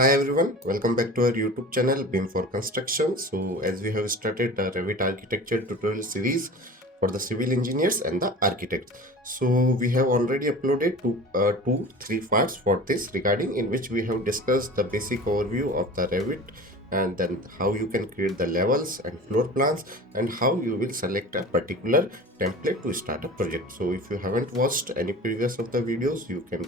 Hi everyone, welcome back to our YouTube channel BIM for Construction. So as we have started a Revit architecture tutorial series for the civil engineers and the architects. So we have already uploaded three parts for this regarding in which we have discussed the basic overview of the Revit and then how you can create the levels and floor plans and how you will select a particular template to start a project. So if you haven't watched any previous of the videos, you can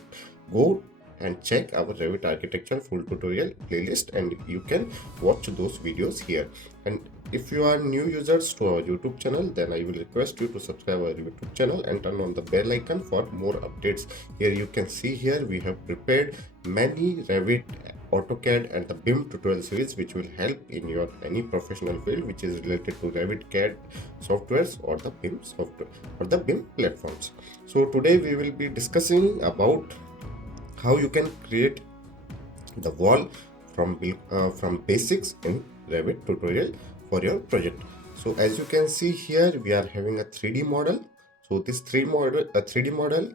go and check our Revit architecture full tutorial playlist and you can watch those videos here. And if you are new users to our YouTube channel, then I will request you to subscribe our YouTube channel and turn on the bell icon for more updates. Here you can see here we have prepared many Revit, AutoCAD and the BIM tutorial series which will help in your any professional field which is related to Revit CAD softwares or the BIM software or the BIM platforms. So today we will be discussing about how you can create the wall from basics in Revit tutorial for your project. So as you can see here, we are having a 3D model. So this 3D model,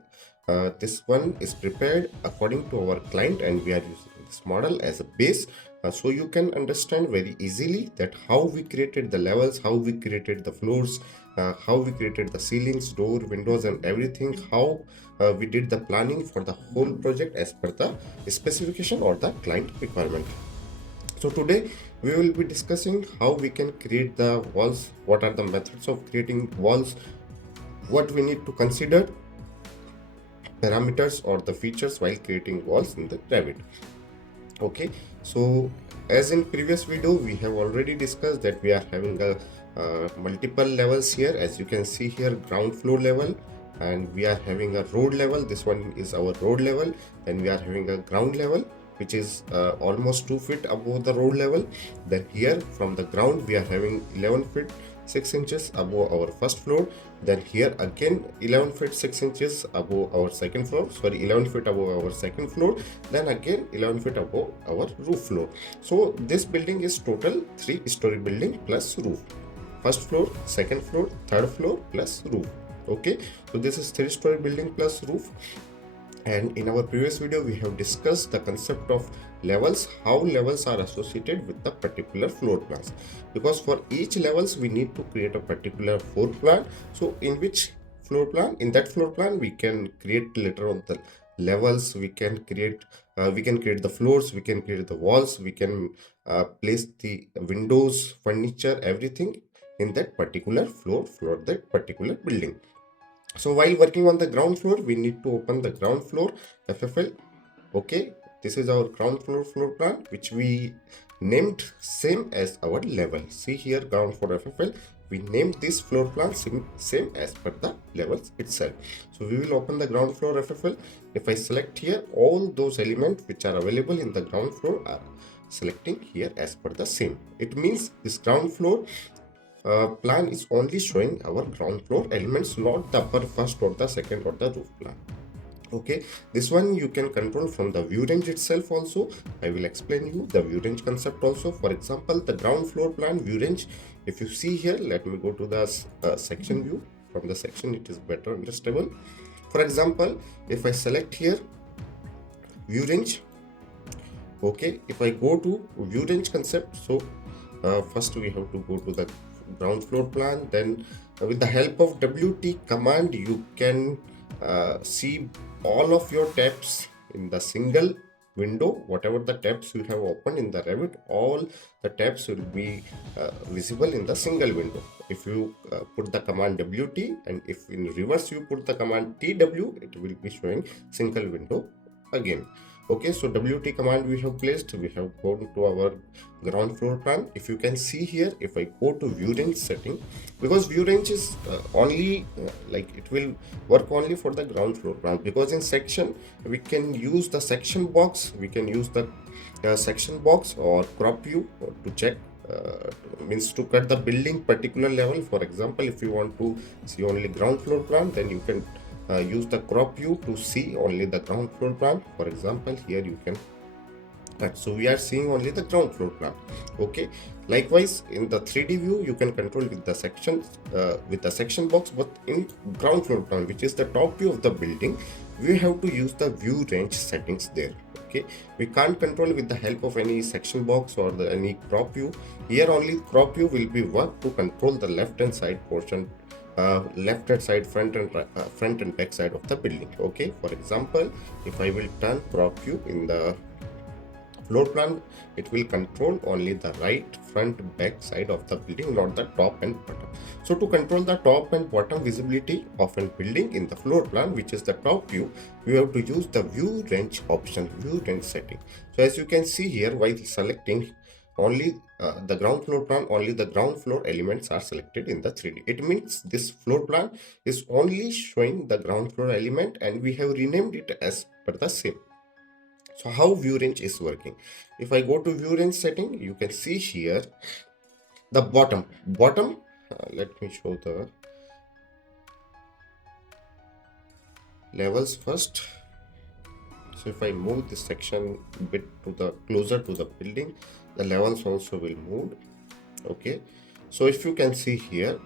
this one is prepared according to our client, and we are using this model as a base. So you can understand very easily that how we created the levels, how we created the floors, how we created the ceilings, door, windows, and everything. How we did the planning for the whole project as per the specification or the client requirement. So today we will be discussing how we can create the walls, what are the methods of creating walls, what we need to consider, parameters or the features while creating walls in the Revit. Okay, so as in previous video we have already discussed that we are having a multiple levels here. As you can see here, ground floor level, and we are having a road level. This one is our road level. Then we are having a ground level which is almost 2 feet above the road level. Then here from the ground we are having 11 feet 6 inches above our first floor. Then here again 11 feet 6 inches above our second floor, 11 feet above our second floor. Then again 11 feet above our roof floor. So this building is total 3-story building plus roof. First floor, second floor, third floor plus roof. Okay, so this is 3-story building plus roof. And in our previous video we have discussed the concept of levels, how levels are associated with the particular floor plans, because for each levels we need to create a particular floor plan. So in which floor plan, in that floor plan we can create later on the levels, we can create the floors, we can create the walls, we can place the windows, furniture, everything in that particular floor that particular building. So while working on the ground floor, we need to open the ground floor FFL. Okay, this is our ground floor plan which we named same as our level. See here, ground floor FFL. We named this floor plan same as per the levels itself. So we will open the ground floor FFL. If I select here, all those elements which are available in the ground floor are selecting here as per the same. It means this ground floor plan is only showing our ground floor elements, not the upper first or the second or the roof plan. Okay, this one you can control from the view range itself also. I will explain you the view range concept also. For example, the ground floor plan view range, if you see here, let me go to the section view. From the section it is better understandable. For example, if I select here view range, okay, if I go to view range concept, so first we have to go to the ground floor plan. Then with the help of WT command you can see all of your tabs in the single window. Whatever the tabs you have opened in the Revit, all the tabs will be visible in the single window. If you put the command WT, and if in reverse you put the command TW, it will be showing single window again. Okay, so WT command we have placed, we have gone to our ground floor plan. If you can see here, if I go to view range setting, because view range is only like it will work only for the ground floor plan, because in section we can use the section box, we can use the section box or crop view to check means to cut the building particular level. For example, if you want to see only ground floor plan, then you can use the crop view to see only the ground floor plan. For example, here you can cut. So we are seeing only the ground floor plan. Okay, likewise in the 3D view you can control with the sections, with the section box, but in ground floor plan, which is the top view of the building, we have to use the view range settings there. Okay, we can't control with the help of any section box or any crop view. Here only crop view will be work to control the left hand side portion, left hand side, front and back side of the building. Okay, for example, if I will turn crop view in the floor plan, it will control only the right, front, back side of the building, not the top and bottom. So to control the top and bottom visibility of a building in the floor plan, which is the top view, we have to use the view range option, view range setting. So as you can see here, while selecting only the ground floor plan, only the ground floor elements are selected in the 3D. It means this floor plan is only showing the ground floor element, and we have renamed it as per the same. So how view range is working? If I go to view range setting, you can see here the bottom. Let me show the levels first. So if I move this section a bit to the closer to the building, the levels also will move. Okay, so if you can see here,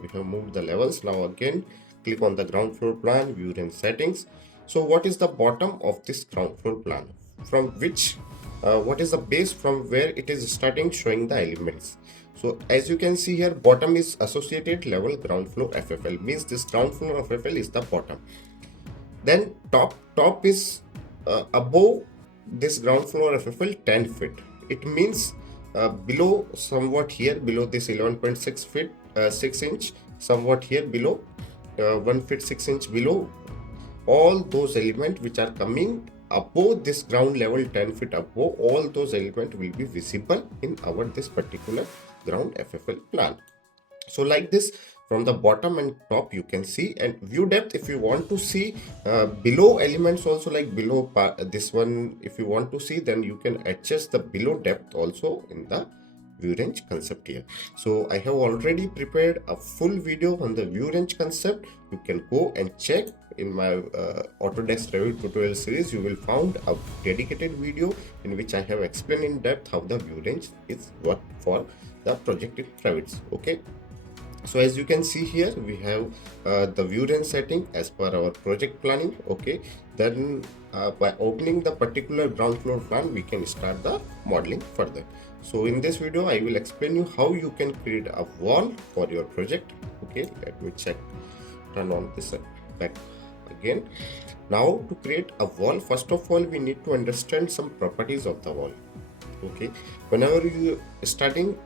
we have moved the levels. Now again, click on the ground floor plan, view range settings. So what is the bottom of this ground floor plan? From which, what is the base from where it is starting showing the elements? So as you can see here, bottom is associated level ground floor FFL, means this ground floor FFL is the bottom. Then top is above this ground floor FFL 10 feet. It means below, somewhat here below this 11.6 feet 6 inch, somewhat here below 1 feet 6 inch below, all those elements which are coming above this ground level 10 feet above, all those elements will be visible in our this particular ground FFL plan. So like this, from the bottom and top you can see. And view depth, if you want to see below elements also, like below this one, if you want to see, then you can adjust the below depth also in the view range concept here. So I have already prepared a full video on the view range concept. You can go and check in my Autodesk Revit tutorial series. You will find a dedicated video in which I have explained in depth how the view range is work for the project in Revit. Okay, so as you can see here, we have the view range setting as per our project planning. Okay, then by opening the particular ground floor plan, we can start the modeling further. So in this video, I will explain you how you can create a wall for your project. Okay, let me check, turn on this back again. Now to create a wall, first of all, we need to understand some properties of the wall. Okay, whenever you starting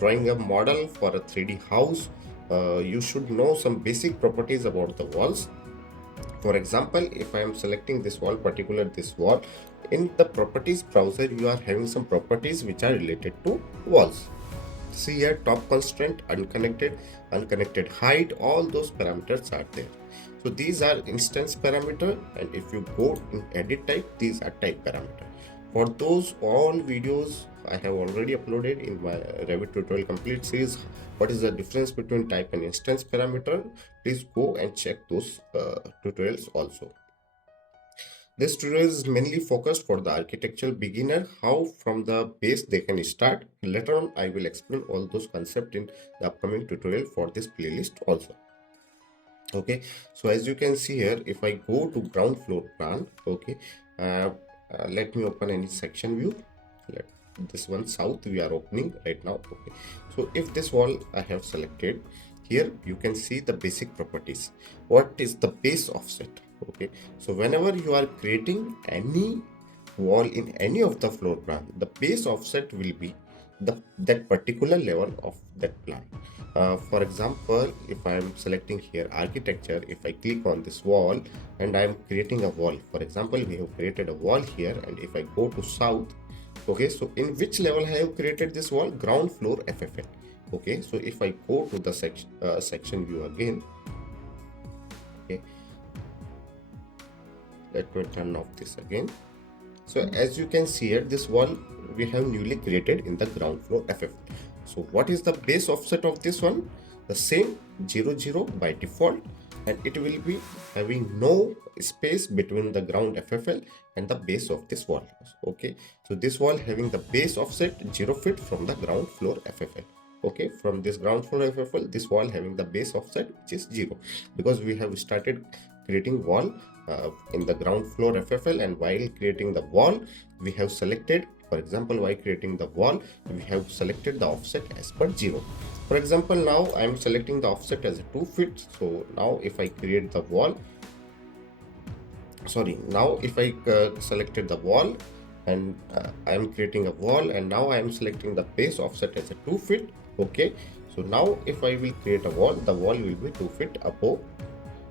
drawing a model for a 3D house, you should know some basic properties about the walls. For example, if I am selecting this wall, particular this wall, in the properties browser you are having some properties which are related to walls. See here, top constraint, unconnected height, all those parameters are there. So these are instance parameter, and if you go in edit type, these are type parameter. For those all videos I have already uploaded in my Revit tutorial complete series, what is the difference between type and instance parameter, please go and check those tutorials also. This tutorial is mainly focused for the architectural beginner, how from the base they can start. Later on I will explain all those concepts in the upcoming tutorial for this playlist also. Okay, so as you can see here, if I go to ground floor plan, okay, let me open any section view. This one south we are opening right now. Okay, so if this wall I have selected, here you can see the basic properties. What is the base offset? Okay, so whenever you are creating any wall in any of the floor plan, the base offset will be that particular level of that plan. For example, if I am selecting here architecture, if I click on this wall and I am creating a wall, for example, we have created a wall here, and if I go to south, okay, so in which level I have created this wall? Ground floor FFL. Okay, so if I go to the section view again, okay, let me turn off this again. So as you can see here, this wall we have newly created in the ground floor FFL. So what is the base offset of this one? The same 0 by default, and it will be having no space between the ground FFL and the base of this wall. Okay, so this wall having the base offset 0 feet from the ground floor FFL. Okay, from this ground floor FFL, this wall having the base offset which is 0, because we have started creating wall in the ground floor FFL, and while creating the wall we have selected, for example, while creating the wall we have selected the offset as per 0. For example, now I am selecting the offset as a 2 feet. So now if I create the wall, now if I selected the wall, and I am creating a wall, and now I am selecting the base offset as a 2 feet. Okay, so now if I will create a wall, the wall will be 2 feet above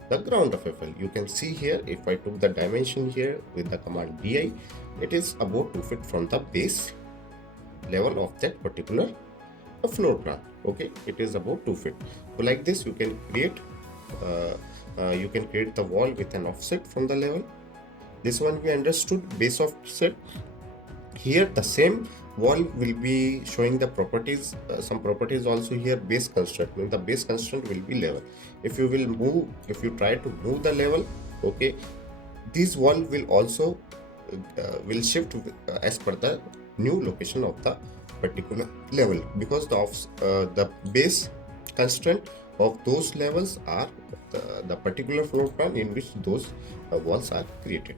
the ground of FL. You can see here, if I took the dimension here with the command di, it is about 2 feet from the base level of that particular floor plan. Okay, it is about 2 feet. So like this you can create the wall with an offset from the level. This one we understood, base offset. Here the same wall will be showing the properties, some properties also here. Base constraint, means the base constraint will be level. If you try to move the level, okay, this wall will also will shift as per the new location of the particular level, because the base constraint of those levels are the particular floor plan in which those walls are created.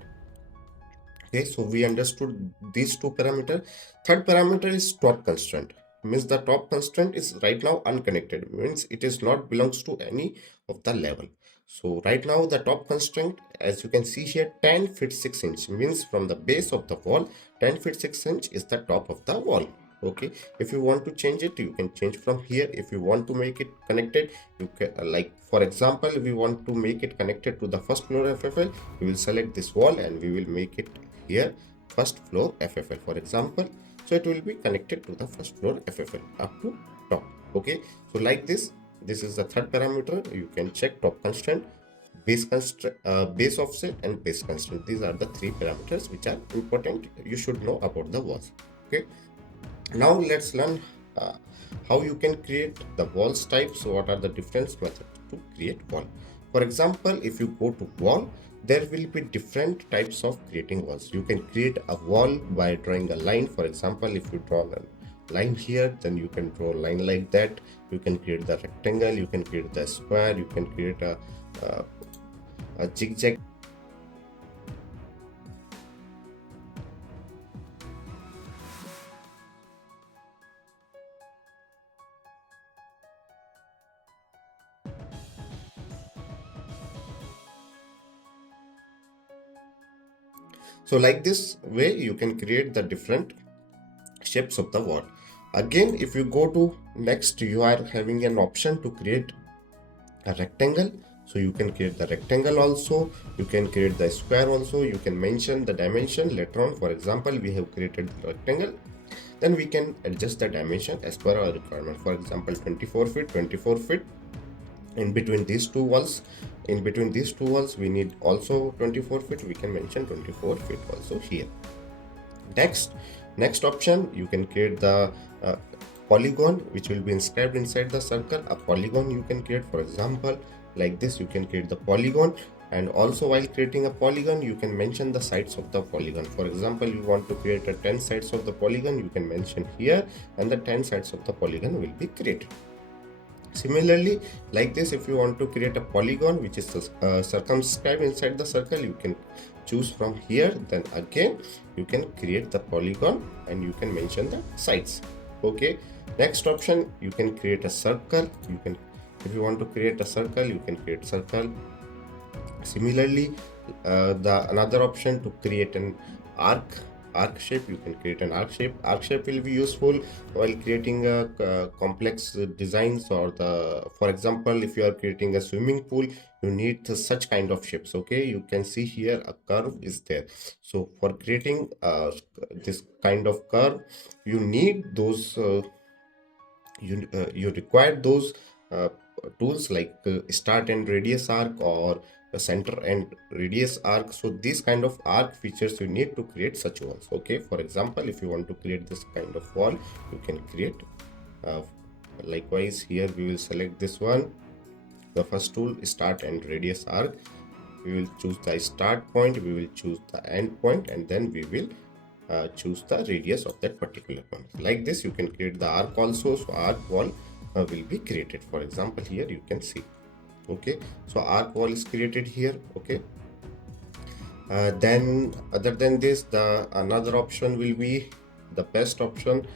Okay, so we understood these two parameters. Third parameter is top constraint. Means the top constraint is right now unconnected, means it is not belongs to any of the level. So right now the top constraint, as you can see here, 10 feet 6 inch, means from the base of the wall 10 feet 6 inch is the top of the wall. Okay, if you want to change it, you can change from here. If you want to make it connected, you can, like for example, we want to make it connected to the first floor FFL, we will select this wall and we will make it here first floor FFL, for example. So it will be connected to the first floor FFL up to top. Okay, so like this is the third parameter. You can check top constraint, base constraint, base offset and base constraint. These are the three parameters which are important, you should know about the walls. Okay, now let's learn how you can create the walls types. So what are the different methods to create wall? For example, if you go to wall, there will be different types of creating walls. You can create a wall by drawing a line. For example, if you draw a line here, then you can draw a line like that. You can create the rectangle, you can create the square, you can create a zigzag. So like this way you can create the different shapes of the wall. Again, if you go to next, you are having an option to create a rectangle. So you can create the rectangle also, you can create the square also, you can mention the dimension later on. For example, we have created the rectangle, then we can adjust the dimension as per our requirement. For example, 24 feet. In between these two walls, we need also 24 feet. We can mention 24 feet also here. Next option, you can create the polygon which will be inscribed inside the circle. A polygon you can create, for example, like this. You can create the polygon, and also while creating a polygon you can mention the sides of the polygon. For example, you want to create a 10 sides of the polygon, you can mention here, and the 10 sides of the polygon will be created. Similarly, like this, if you want to create a polygon which is circumscribed inside the circle, you can choose from here. Then again you can create the polygon and you can mention the sides. Okay, next option, you can create a circle. If you want to create a circle, you can create circle. Similarly, another option to create an arc shape, you can create an arc shape will be useful while creating a complex designs, or for example, if you are creating a swimming pool, you need such kind of shapes. Okay, you can see here a curve is there. So for creating this kind of curve, you need those you require those tools like start and radius arc, or center and radius arc. So these kind of arc features you need to create such walls. Okay, for example, if you want to create this kind of wall, you can create uh, likewise here we will select this one, the first tool, start and radius arc. we will choose the start point, we will choose the end point, and then we will choose the radius of that particular point. Like this you can create the arc also. So arc wall will be created. For example, here you can see. Okay, so arc wall is created here. Okay, then other than this, the another option will be the best option.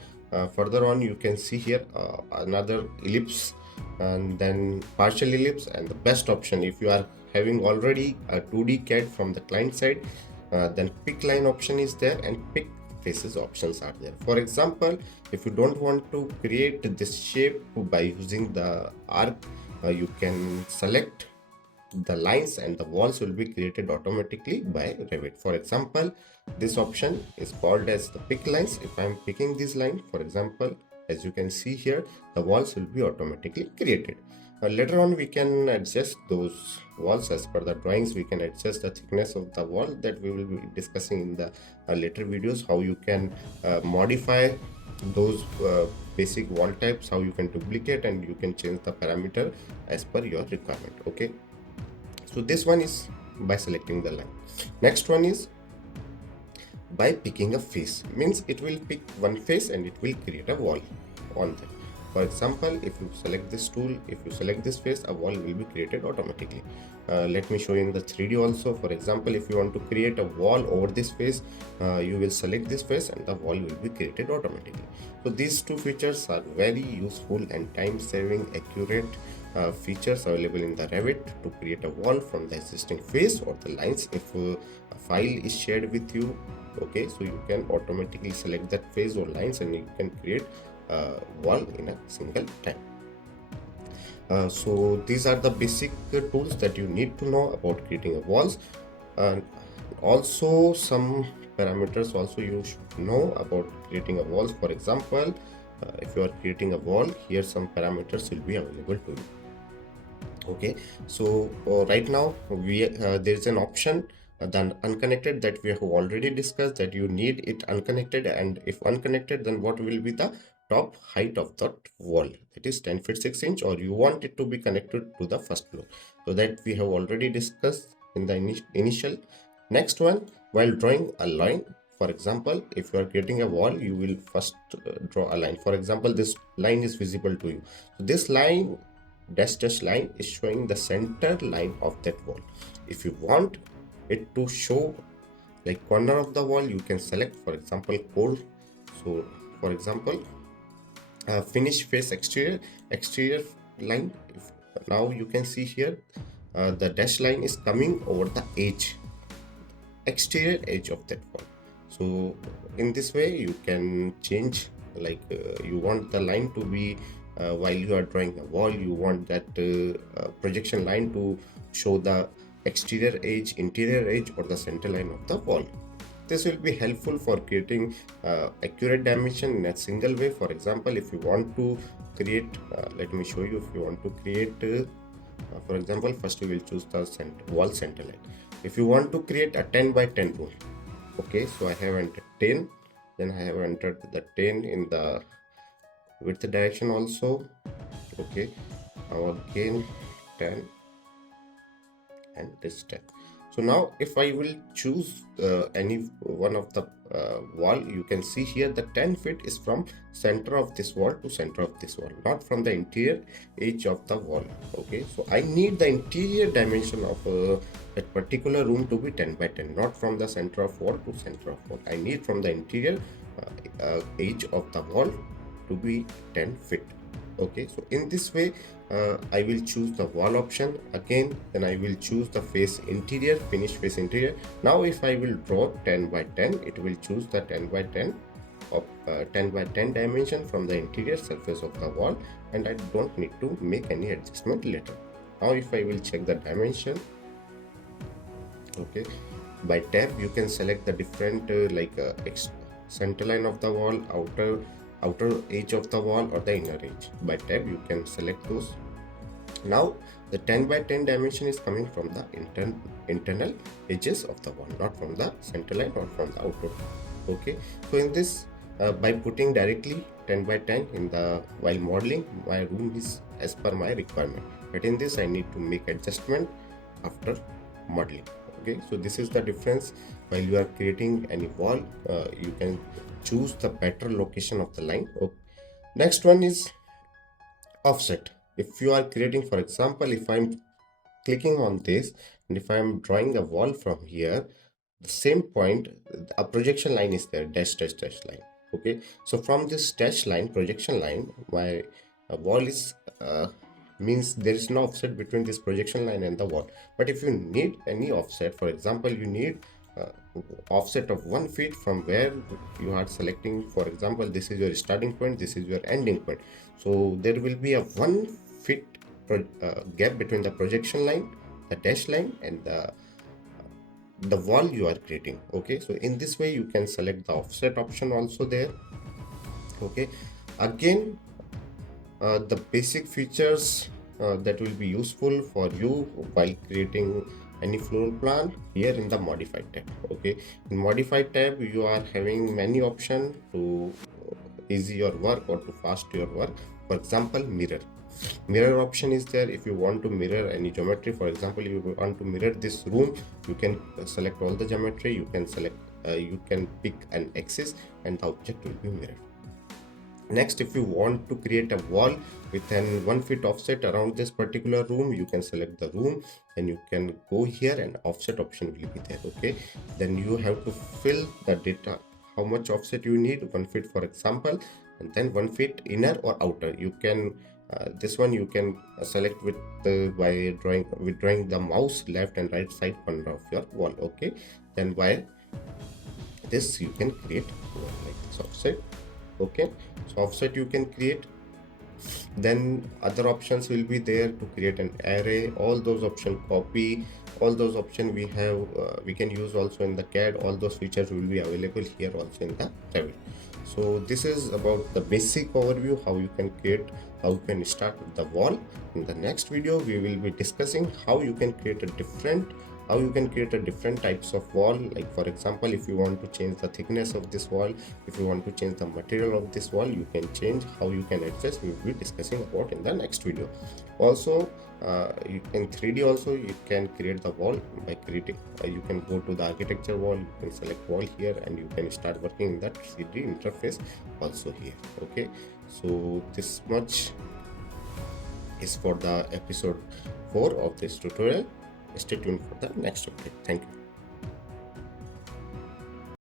Further on you can see here another ellipse, and then partial ellipse, and the best option if you are having already a 2D CAD from the client side, then pick line option is there and pick faces options are there. For example, if you don't want to create this shape by using the arc, you can select the lines and the walls will be created automatically by Revit. For example, this option is called as the pick lines. If I am picking this line, for example, as you can see here, the walls will be automatically created. Later on we can adjust those walls as per the drawings. We can adjust the thickness of the wall, that we will be discussing in the later videos, how you can modify those basic wall types, how you can duplicate, and you can change the parameter as per your requirement. Okay, so this one is by selecting the line. Next one is by picking a face, means it will pick one face and it will create a wall on that. For example, if you select this tool, if you select this face, a wall will be created automatically. Let me show you in the 3D also. For example, if you want to create a wall over this face, you will select this face and the wall will be created automatically. So these two features are very useful and time saving, accurate features available in the Revit to create a wall from the existing face or the lines. If a file is shared with you, okay, so you can automatically select that face or lines and you can create a wall in a single time. So these are the basic tools that you need to know about creating a walls, and also some parameters also you should know about creating a walls. For example, if you are creating a wall, here some parameters will be available to you. Okay, so right now we there is an option then unconnected, that we have already discussed, that you need it unconnected, and if unconnected, then what will be the top height of that wall, that is 10 feet 6 inch, or you want it to be connected to the first floor. So that we have already discussed in the initial. Next one, while drawing a line, for example, if you are creating a wall, you will first draw a line. For example, this line is visible to you, so this line dash line is showing the center line of that wall. If you want it to show like corner of the wall, you can select, for example, pole. So for example, finish face exterior line. Now you can see here the dash line is coming over the exterior edge of that wall. So in this way you can change, like you want the line to be while you are drawing a wall, you want that projection line to show the exterior edge, interior edge, or the center line of the wall. This will be helpful for creating accurate dimension in a single way. For example, if you want to create, let me show you. If you want to create, for example, first you will choose the wall center line. If you want to create a 10 by 10 rule, okay, so I have entered 10, then I have entered the 10 in the width direction also. Okay, now again 10 and this 10. So now if I will choose any one of the wall, you can see here the 10 feet is from center of this wall to center of this wall, not from the interior edge of the wall. Okay, so I need the interior dimension of that particular room to be 10 by 10, not from the center of wall to center of wall. I need from the interior edge of the wall to be 10 feet. Okay, so in this way I will choose the wall option again, then I will choose the face interior, finish face interior. Now if I will draw 10 by 10, it will choose the 10 by 10 of 10 by 10 dimension from the interior surface of the wall, and I don't need to make any adjustment later. Now if I will check the dimension, okay, by tab you can select the different center line of the wall, outer edge of the wall, or the inner edge. By tab you can select those. Now the 10 by 10 dimension is coming from the internal edges of the wall, not from the center line or from the outer. Okay, so in this by putting directly 10 by 10 in the while modeling, my room is as per my requirement, but in this I need to make adjustment after modeling. Okay, so this is the difference. While you are creating any wall, you can choose the better location of the line. Okay. Next one is offset. If you are creating, for example, if I'm clicking on this and if I'm drawing a wall from here, the same point, a projection line is there, dash dash dash line. Okay, so from this dash line, projection line, my wall is means there is no offset between this projection line and the wall. But if you need any offset, for example, you need uh, offset of 1 feet from where you are selecting. For example, this is your starting point, this is your ending point, so there will be a 1 feet gap between the projection line, the dash line, and the wall you are creating. Okay, so in this way you can select the offset option also there. Okay, again, the basic features that will be useful for you while creating any floor plan here in the modified tab. Okay, in modified tab you are having many options to easy your work or to fast your work. For example, mirror option is there. If you want to mirror any geometry, for example, you want to mirror this room, you can select all the geometry, you can select you can pick an axis and the object will be mirrored. Next, if you want to create a wall with an 1 feet offset around this particular room, you can select the room and you can go here and offset option will be there. Okay, then you have to fill the data, how much offset you need, 1 feet for example, and then 1 feet inner or outer. You can this one you can select with by drawing the mouse left and right side corner of your wall. Okay, then by this you can create like this offset. Okay, so offset you can create. Then other options will be there to create an array, all those options, copy, all those options we have we can use also in the CAD. All those features will be available here also in the Revit. So this is about the basic overview how you can create, how you can start with the wall. In the next video we will be discussing how you can create a different types of wall. Like for example, if you want to change the thickness of this wall, if you want to change the material of this wall, you can change. How you can adjust, we will be discussing about in the next video. Also in 3D also you can create the wall by creating you can go to the architecture wall, you can select wall here and you can start working in that 3D interface also here. Okay, so this much is for the episode 4 of this tutorial. Stay tuned for the next update. Thank you.